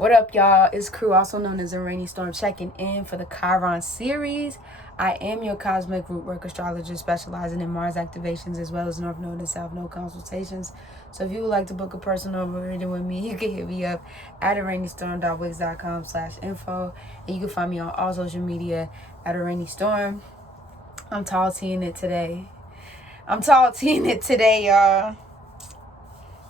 What up, y'all? It's Crew, also known as a Rainy Storm, checking in for the Chiron series. I am your Cosmic Rootwork astrologist specializing in Mars activations as well as North Node and South Node consultations. So if you would like to book a personal reading with me, you can hit me up at arainystorm.wix.com/info, and you can find me on all social media at a Rainy Storm. I'm tall teeing it today, y'all.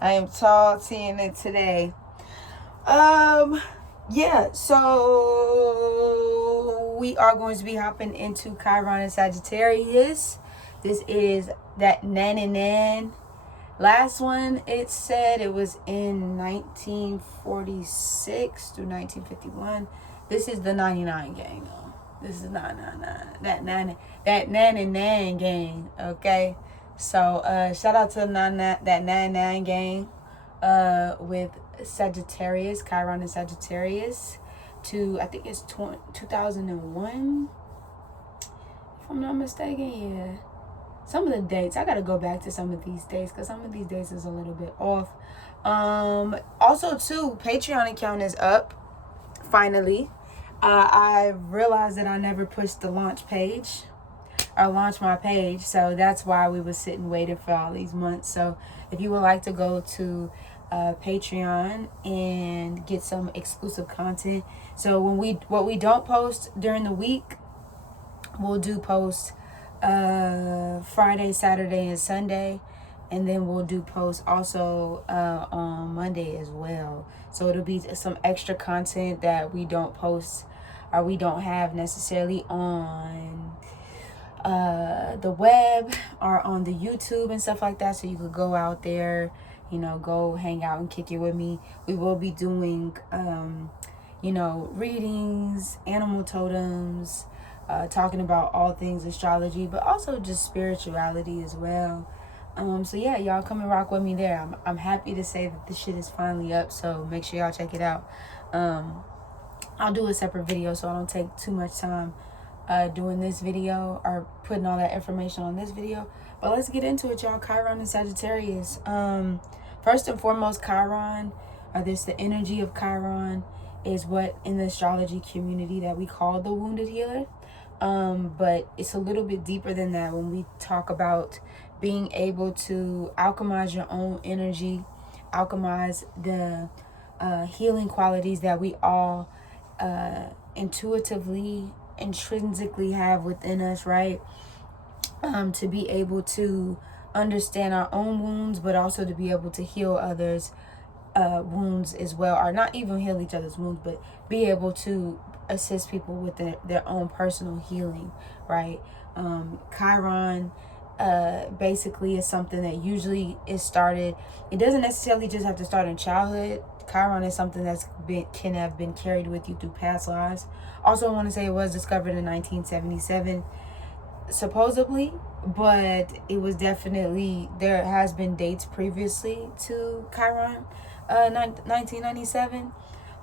I am tall teeing it today. Yeah, so we are going to be hopping into Chiron and Sagittarius. This is that nan. Last one, it said it was in 1946 through 1951. This is the 99 gang, though. This is 999. That nan gang, okay? So, shout out to that 99 gang, with Sagittarius, Chiron and Sagittarius, to I think it's 2001, if I'm not mistaken. Yeah, some of the dates I gotta go back to some of these dates because some of these dates is a little bit off. Also too, Patreon account is up finally. I realized that I never pushed the launch page or launch my page, so that's why we were sitting waiting for all these months. So if you would like to go to Patreon and get some exclusive content, so what we don't post during the week, we'll do post Friday, Saturday, and Sunday, and then we'll do post also on Monday as well. So it'll be some extra content that we don't post or we don't have necessarily on the web or on the YouTube and stuff like that. So you could go out there, go hang out and kick it with me. We will be doing, readings, animal totems, talking about all things astrology, but also just spirituality as well. So yeah, y'all come and rock with me there. I'm happy to say that this shit is finally up, so make sure y'all check it out. I'll do a separate video so I don't take too much time doing this video or putting all that information on this video. But let's get into it, y'all. Chiron and Sagittarius. First and foremost, Chiron, or the energy of Chiron, is what in the astrology community that we call the wounded healer. But it's a little bit deeper than that when we talk about being able to alchemize your own energy, alchemize the healing qualities that we all intrinsically have within us, right? To be able to understand our own wounds, but also to be able to heal others' wounds as well, or not even heal each other's wounds, but be able to assist people with their own personal healing, right? Chiron basically is something that usually is started. It doesn't necessarily just have to start in childhood. Chiron is something can have been carried with you through past lives. Also, I want to say it was discovered in 1977, supposedly, but it was definitely, there has been dates previously to Chiron, 1997.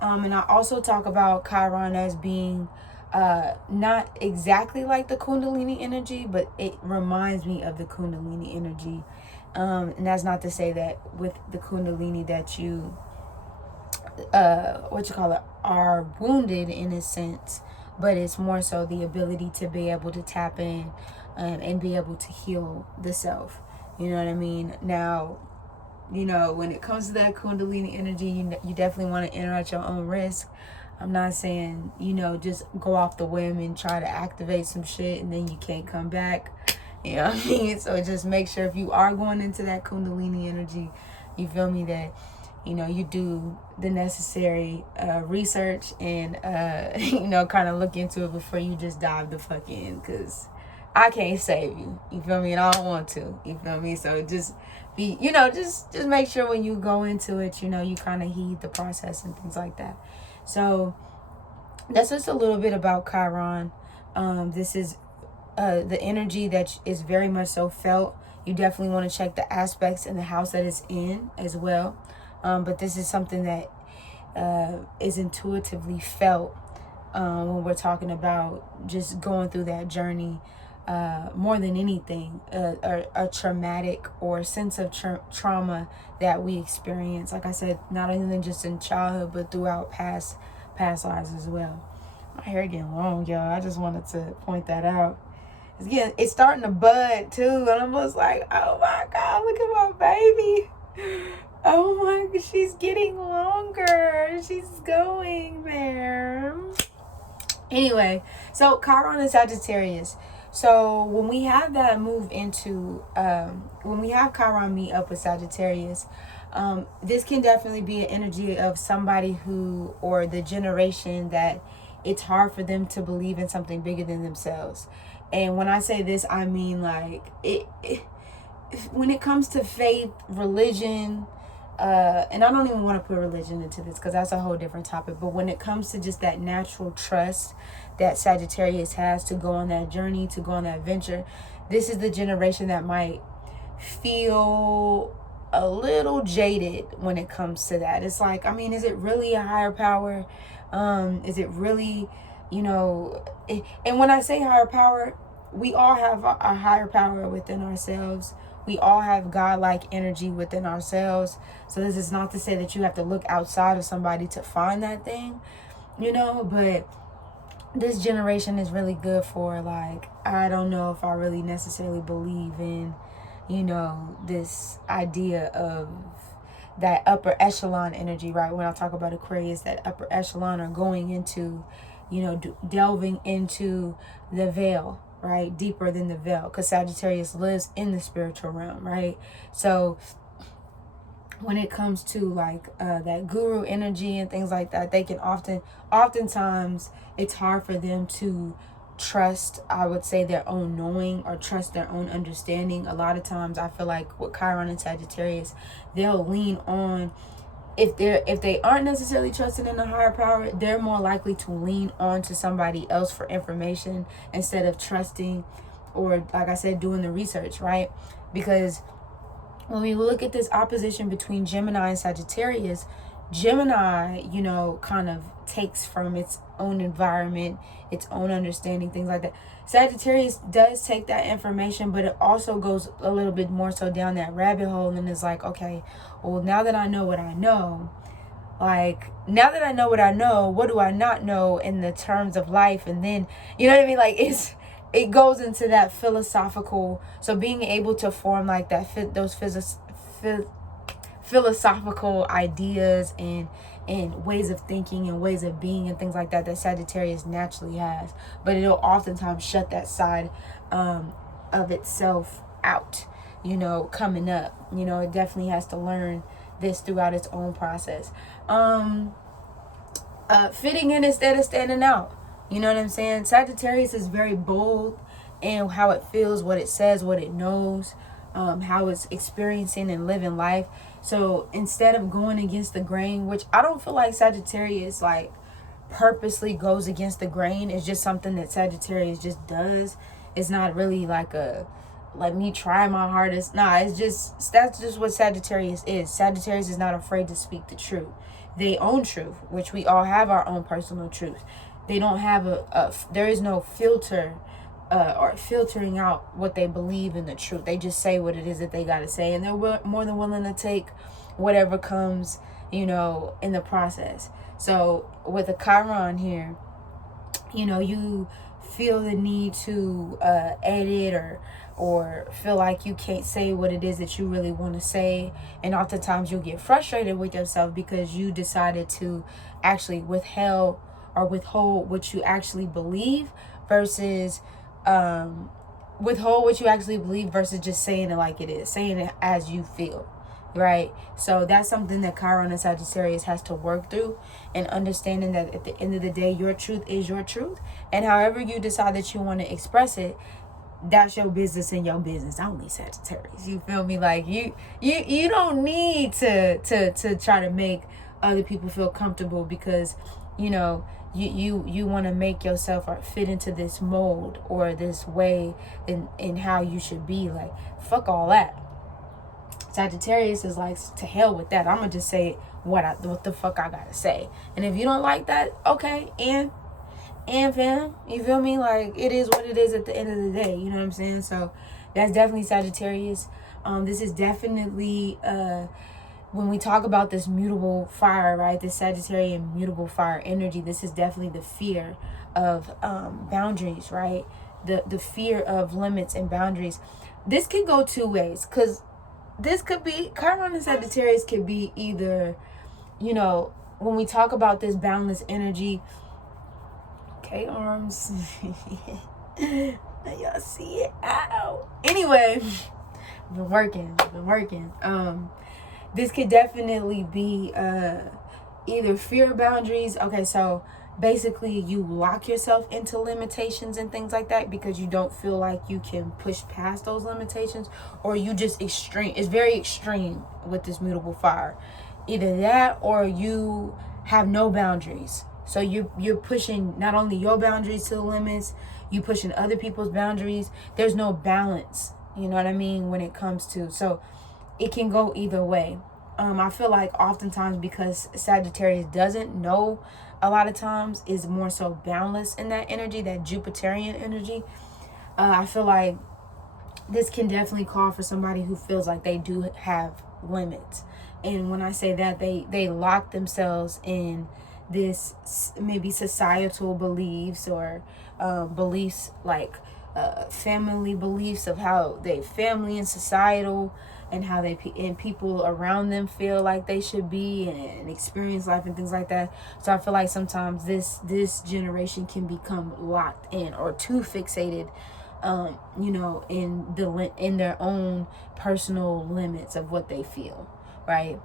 And I also talk about Chiron as being not exactly like the Kundalini energy, but it reminds me of the Kundalini energy. And that's not to say that with the Kundalini that you are wounded in a sense, but it's more so the ability to be able to tap in and be able to heal the self. You know what I mean? Now, when it comes to that Kundalini energy, you definitely want to enter at your own risk. I'm not saying, just go off the whim and try to activate some shit and then you can't come back. You know what I mean? So just make sure if you are going into that Kundalini energy, you feel me, that you do the necessary research and kind of look into it before you just dive the fuck in, because I can't save you. You feel me? And I don't want to. You feel me? So just be, just make sure when you go into it, you kind of heed the process and things like that. So that's just a little bit about Chiron. This is the energy that is very much so felt. You definitely want to check the aspects in the house that it's in as well. But this is something that is intuitively felt when we're talking about just going through that journey more than anything, a traumatic or sense of trauma that we experience. Like I said, not only just in childhood, but throughout past lives as well. My hair getting long, y'all. I just wanted to point that out. It's starting to bud too, and I'm just like, oh my God, look at my baby. Oh my God, she's getting longer. She's going there. Anyway, so Chiron and Sagittarius. So when we have that move into, when we have Chiron meet up with Sagittarius, this can definitely be an energy of somebody who, or the generation that it's hard for them to believe in something bigger than themselves. And when I say this, I mean like when it comes to faith, religion, and I don't even want to put religion into this because that's a whole different topic. But when it comes to just that natural trust that Sagittarius has to go on that journey, to go on that venture, this is the generation that might feel a little jaded when it comes to that. It's like, I mean, is it really a higher power? Is it really, and when I say higher power, we all have a higher power within ourselves. We all have godlike energy within ourselves. So this is not to say that you have to look outside of somebody to find that thing, but this generation is really good for, like, I don't know if I really necessarily believe in, this idea of that upper echelon energy, right? When I talk about Aquarius, that upper echelon are going into, delving into the veil, right? Deeper than the veil, because Sagittarius lives in the spiritual realm, right? So when it comes to like that guru energy and things like that, they can oftentimes it's hard for them to trust, I would say, their own knowing or trust their own understanding. A lot of times I feel like with Chiron and Sagittarius, they'll lean on, if they aren't necessarily trusting in a higher power, they're more likely to lean on to somebody else for information instead of trusting, or like I said, doing the research, right? Because when we look at this opposition between Gemini and Sagittarius, Gemini, kind of takes from its own environment, its own understanding, things like that. Sagittarius does take that information, but it also goes a little bit more so down that rabbit hole and is like, okay, well, now that I know what I know, what do I not know in the terms of life? And then, you know what I mean? Like, it goes into that philosophical, so being able to form like that, those philosophical ideas and ways of thinking and ways of being and things like that Sagittarius naturally has, but it'll oftentimes shut that side of itself out, coming up. It definitely has to learn this throughout its own process. Fitting in instead of standing out. You know what I'm saying? Sagittarius is very bold in how it feels, what it says, what it knows, how it's experiencing and living life. So instead of going against the grain, which I don't feel like Sagittarius like purposely goes against the grain, it's just something that Sagittarius just does. It's not really like let me try my hardest. Nah, that's just what Sagittarius is. Sagittarius is not afraid to speak the truth. They own truth, which we all have our own personal truth. They don't have there is no filter or filtering out what they believe in the truth. They just say what it is that they got to say, and they're more than willing to take whatever comes, in the process. So with a Chiron here, you feel the need to edit or feel like you can't say what it is that you really want to say, and oftentimes you'll get frustrated with yourself because you decided to actually withhold what you actually believe versus just saying it like it is, saying it as you feel, right? So that's something that Chiron and Sagittarius has to work through, and understanding that at the end of the day, your truth is your truth, and however you decide that you want to express it, that's your business and your business only, Sagittarius. You feel me? Like you don't need to try to make other people feel comfortable because you want to make yourself or fit into this mold or this way in how you should be. Like, fuck all that. Sagittarius is like, to hell with that. I'm gonna just say what the fuck I gotta say, and if you don't like that, okay, and and fam. You feel me? Like, it is what it is at the end of the day. You know what I'm saying? So that's definitely Sagittarius. This is definitely when we talk about this mutable fire, right? This Sagittarian mutable fire energy, this is definitely the fear of boundaries, right? The fear of limits and boundaries. This can go two ways, because this could be, Chiron and Sagittarius could be either, you know, when we talk about this boundless energy, okay, arms. Now y'all see it. Ow. Anyway, been working. This could definitely be either fear boundaries. Okay, so basically you lock yourself into limitations and things like that because you don't feel like you can push past those limitations, or you just extreme. It's very extreme with this mutable fire. Either that, or you have no boundaries. So you're pushing not only your boundaries to the limits, you pushing other people's boundaries. There's no balance, you know what I mean, when it comes to, so it can go either way. I feel like oftentimes, because Sagittarius doesn't know, a lot of times is more so boundless in that energy, that Jupiterian energy. I feel like this can definitely call for somebody who feels like they do have limits. And when I say that, they lock themselves in this maybe societal beliefs, or beliefs like family beliefs of how they family and societal, and how they and people around them feel like they should be and experience life and things like that. So I feel like sometimes this generation can become locked in or too fixated, you know, in their own personal limits of what they feel, right?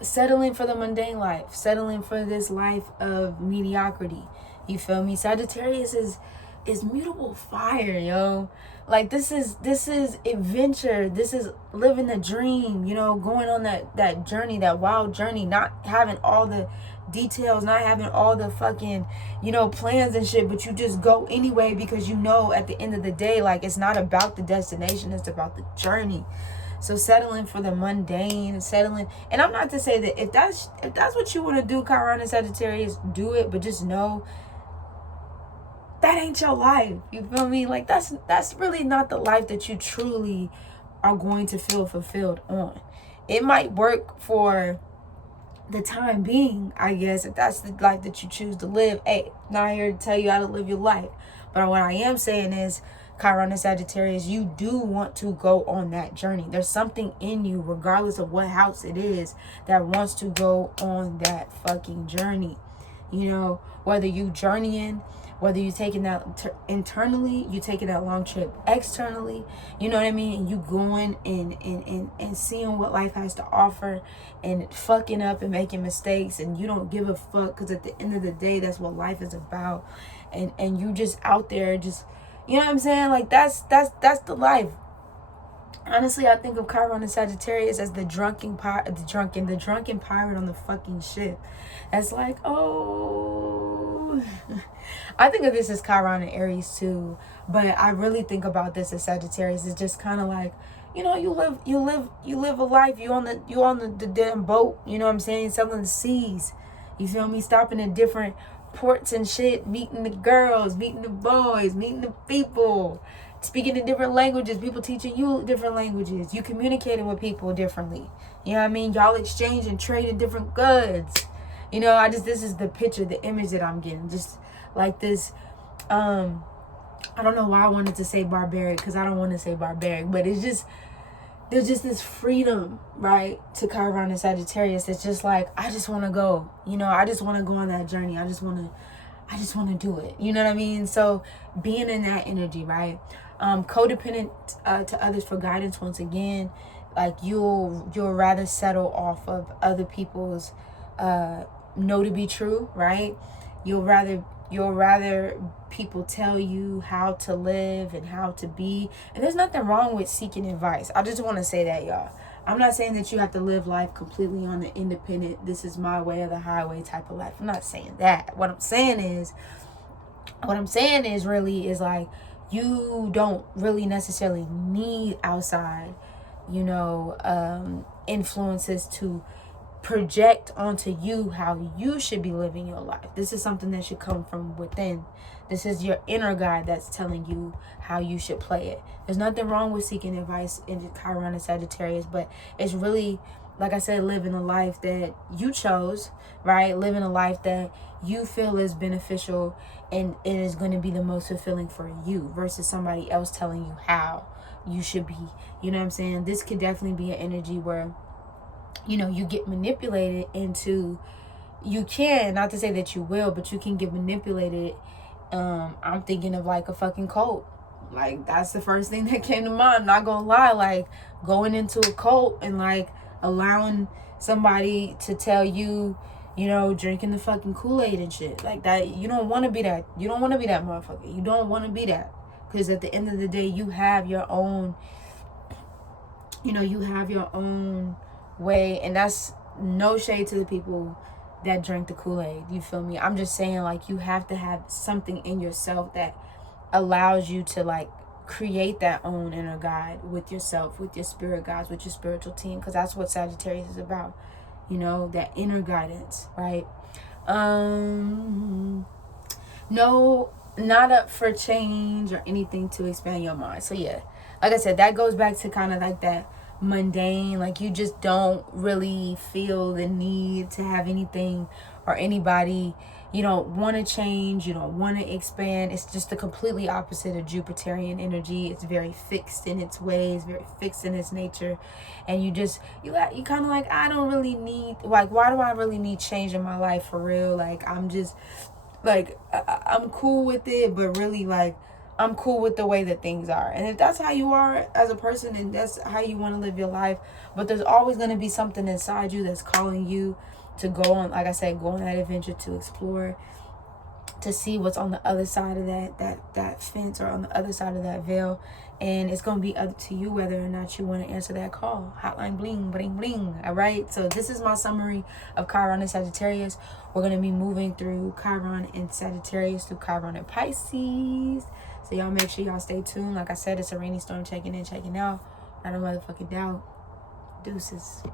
Settling for the mundane life, settling for this life of mediocrity. You feel me? Sagittarius is mutable fire, yo. Like, this is adventure. This is living the dream, you know, going on that journey, that wild journey, not having all the details, not having all the fucking, you know, plans and shit, but you just go anyway, because you know at the end of the day, like, it's not about the destination, it's about the journey. So settling for the mundane, settling, and I'm not to say that if that's what you want to do, Chiron and Sagittarius, do it, but just know that ain't your life. You feel me? Like, that's really not the life that you truly are going to feel fulfilled on. It might work for the time being, I guess, if that's the life that you choose to live. Hey, not here to tell you how to live your life. But what I am saying is, Chiron and Sagittarius, you do want to go on that journey. There's something in you, regardless of what house it is, that wants to go on that fucking journey. You know, whether you journeying, whether you taking that internally, you taking that long trip externally, you know what I mean? And you going and seeing what life has to offer, and fucking up and making mistakes, and you don't give a fuck, because at the end of the day, that's what life is about. And you just out there, just, you know what I'm saying? Like, that's the life. Honestly, I think of Chiron and Sagittarius as the drunken pirate on the fucking ship. That's like, oh. I think of this as Chiron and Aries too, but I really think about this as Sagittarius. It's just kind of like, you know, you live a life. You on the damn boat. You know what I'm saying? Sailing the seas. You feel me? Stopping in different ports and shit, meeting the girls, meeting the boys, meeting the people, speaking in different languages, people teaching you different languages, you communicating with people differently, you know what I mean, y'all exchanging, trading different goods, you know, this is the picture, the image that I'm getting, just like this, I don't know why I wanted to say barbaric, because I don't want to say barbaric, but it's just, there's just this freedom, right, to Chiron and Sagittarius. It's just like, I just want to go, you know, I just want to go on that journey. I just want to do it. You know what I mean? So being in that energy, right? Codependent to others for guidance. Once again, like you'll rather settle off of other people's know to be true, right? You'll rather people tell you how to live and how to be. And there's nothing wrong with seeking advice. I just want to say that, y'all. I'm not saying that you have to live life completely on the independent, this is my way or the highway type of life. I'm not saying that. What I'm saying is really is like, you don't really necessarily need outside, you know, influences to project onto you how you should be living your life. This is something that should come from within. This is your inner guide that's telling you how you should play it. There's nothing wrong with seeking advice in Chiron and Sagittarius, but it's really, like I said, living a life that you chose, right? Living a life that you feel is beneficial and it is going to be the most fulfilling for you versus somebody else telling you how you should be. You know what I'm saying? This could definitely be an energy where, you know, you get manipulated into, you can, not to say that you will, but you can get manipulated. I'm thinking of like a fucking cult. Like, that's the first thing that came to mind. Not gonna lie, like going into a cult and like allowing somebody to tell you, you know, drinking the fucking Kool-Aid and shit like that. You don't want to be that. You don't want to be that motherfucker. You don't want to be that, because at the end of the day, you have your own, you know, you have your own way. And that's no shade to the people that drink the Kool-Aid, you feel me? I'm just saying, like, you have to have something in yourself that allows you to like create that own inner guide with yourself, with your spirit guides, with your spiritual team, because that's what Sagittarius is about, you know, that inner guidance, right? No, not up for change or anything to expand your mind. So yeah, like I said, that goes back to kind of like that mundane, like you just don't really feel the need to have anything or anybody. You don't want to change, you don't want to expand. It's just the completely opposite of Jupiterian energy. It's very fixed in its ways, very fixed in its nature, and you kind of like, I don't really need, like, why do I really need change in my life for real? Like, I'm just like, I'm cool with it, but really, like, I'm cool with the way that things are. And if that's how you are as a person and that's how you want to live your life, but there's always going to be something inside you that's calling you to go on, like I said, go on that adventure, to explore, to see what's on the other side of that fence, or on the other side of that veil. And it's going to be up to you whether or not you want to answer that call. Hotline bling, bling, bling. All right. So this is my summary of Chiron and Sagittarius. We're going to be moving through Chiron and Sagittarius, through Chiron and Pisces. So y'all make sure y'all stay tuned. Like I said, it's a rainy storm, checking in, checking out. Not a motherfucking doubt. Deuces.